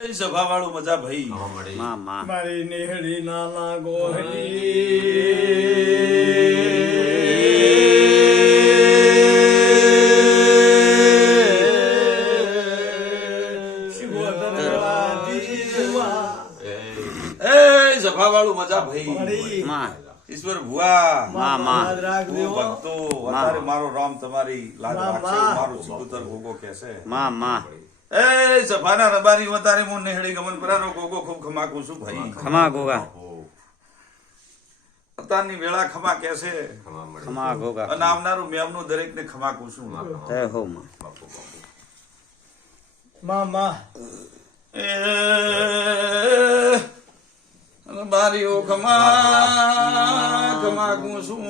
સભા વાળું મજા ભાઈ. મારી નેહળી નાના એ સભા વાળું મજા ભાઈ. ઈશ્વર ભુવા. માં માં. ભક્તો. વધારે મારો રામ તમારી લાજ રાખશે. મારું સિકુતર ગોગો કહેશે. માં માં. એ સભાના રબારી વધારે હું નેહડી ગમન પરાનો ગોગો ખૂબ ખમાકું છું ભાઈ. ખમા ગોગા અત્યારની વેળા ખમા કેસે ખમા ગોગા અને આવનારું મેમનું દરેકને ખમાકું છું. જય હો માં. મામા એ રબારીઓ ખમા ખમાકું છું.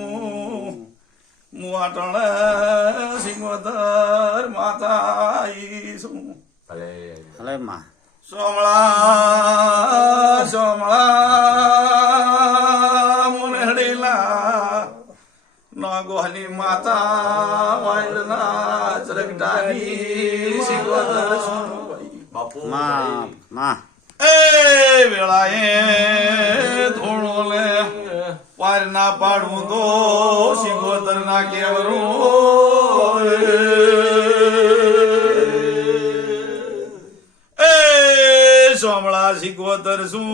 મુઆટણ આટણ સિંગોદર માતા આઈ છું. હલે માં સોમળા સોમળા મુનેડીલા નાગોહની માતા વાયડના ચરકટાની સિંગોદર બાપુ માં માં એ વેળાએ ધોળો લે પાર ના પાડવું તો સિંગોદર ના કેવરું સોમળા શીખવો તરશું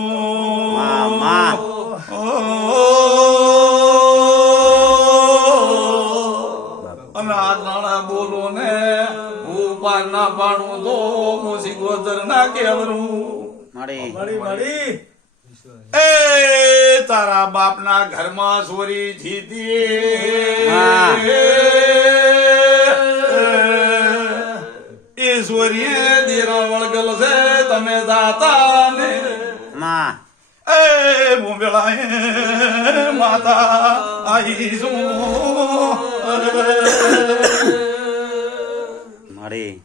અને આ નાણા બોલો ને હું પાર ના પાડું તો હું સિંગોદર ના કેવરું મળી. મારી એ તારા બાપના ઘરમાં સોરી જીતી. એ સોરી દેરા વળગલ છે તમે દાતા ને માં. એ મુંબેળાએ માતા આઈ છું મારે.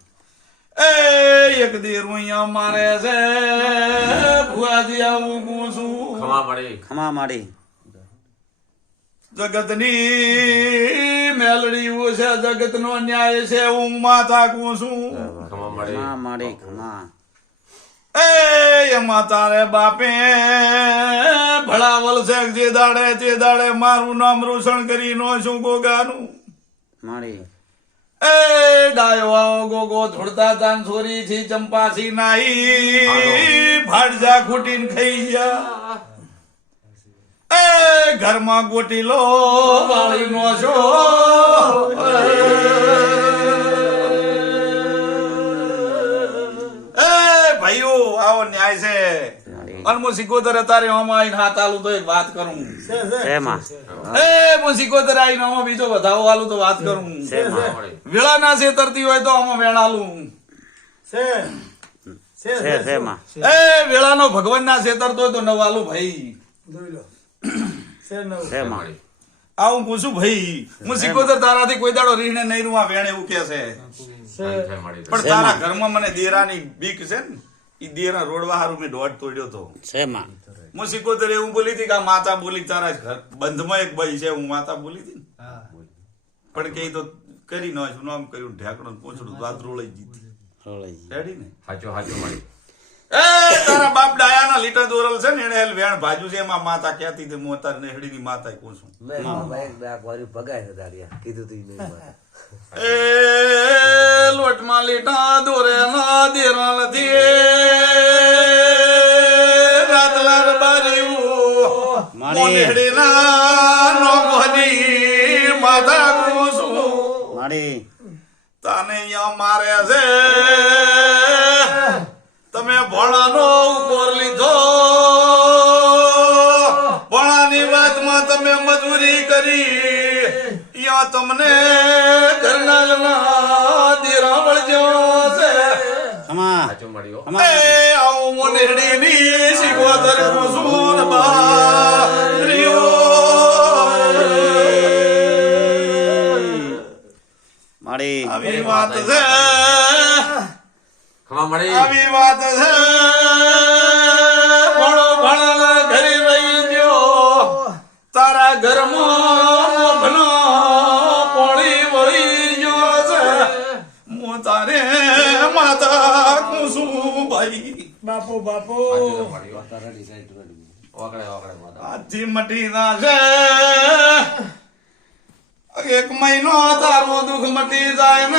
એ એક દી રૂયા મારે છે ભુવાજી આવું હું છું. ખમા મારી. જગતની મેલડીઓ છે જગતનો ન્યાય છે હું માતા કું છું. ખમા મારી. ખમા એ એમાં તારે બાપે ભળાવલ છે જે દાડે તે દાડે મારું નામ રોશન કરી નો છું ગોગાનું. મારી. એ ડાયો આવો ગોગો ધોડતા તાન છોરી થી ચંપાસી નાઈ ફાડજા ખૂટીને ખાઈ ગયા. એ ઘરમાં ગોટીલો વાળી નો છો અને હું સિકોતર અત્યારે આમાં આવીને હાથ આલું તો એક વાત કરું. છે છે. એ હું સિકોતર આવીને આમાં બીજો વધાવો આલું તો વાત કરું. વેળા ના છેતરતી હોય તો આમાં વેણાલું છે. છે છે છે. એ વેળાનો ભગવાન ના છેતરતો હોય તો નવાલું ભાઈ. જોઈ લો. છે નવ. છે માં આવું પૂછું ભાઈ હું સિકોતર તારાથી કોઈ દાડો રીને નહીં રૂ આ વેણ એવું કે છે. છે. પણ તારા ઘરમાં મને દેરાની બીક છે ને. ઈ દેરા રોડવા હારું મેં દોઢ તોડ્યો તો. છે માં હું સિકોતર એવું બોલી હતી કે આ માતા બોલી તારા ઘર. બંધમાં એક ભાઈ છે હું માતા બોલી હતી ને. પણ કે તો કરી નાખ્યું નામ કર્યું ઢાંકણું પોચડું વાત રોળાઈ જીતી રોળાઈ રેડી ને? હાચો હાચો મળી એ તારા બાપ ડાયાના લીટર દોરલ છે ને એને હેલ વેણ ભાજુ છે એમાં માતા કહેતી હતી હું તારી નેહડીની માતા કહું છું. મેં છે દાડિયા કીધું તું નહીં એ લોટમાં લીટા દોરેલા દેરા નથી રાતલા રબાર્યું મારી. નો માતા કહું છું. મારી તને અહીંયા મારે છે. તમને ઘરના જણા દેરા છે. મારી વાત ખમા મળી આવી વાત છે. ભણો ભણેલા ઘરે રહી ગયો તારા ઘરમાં બાપા. આથી મટી ના એક મહિનો તારો દુઃખ મટી જાય ને.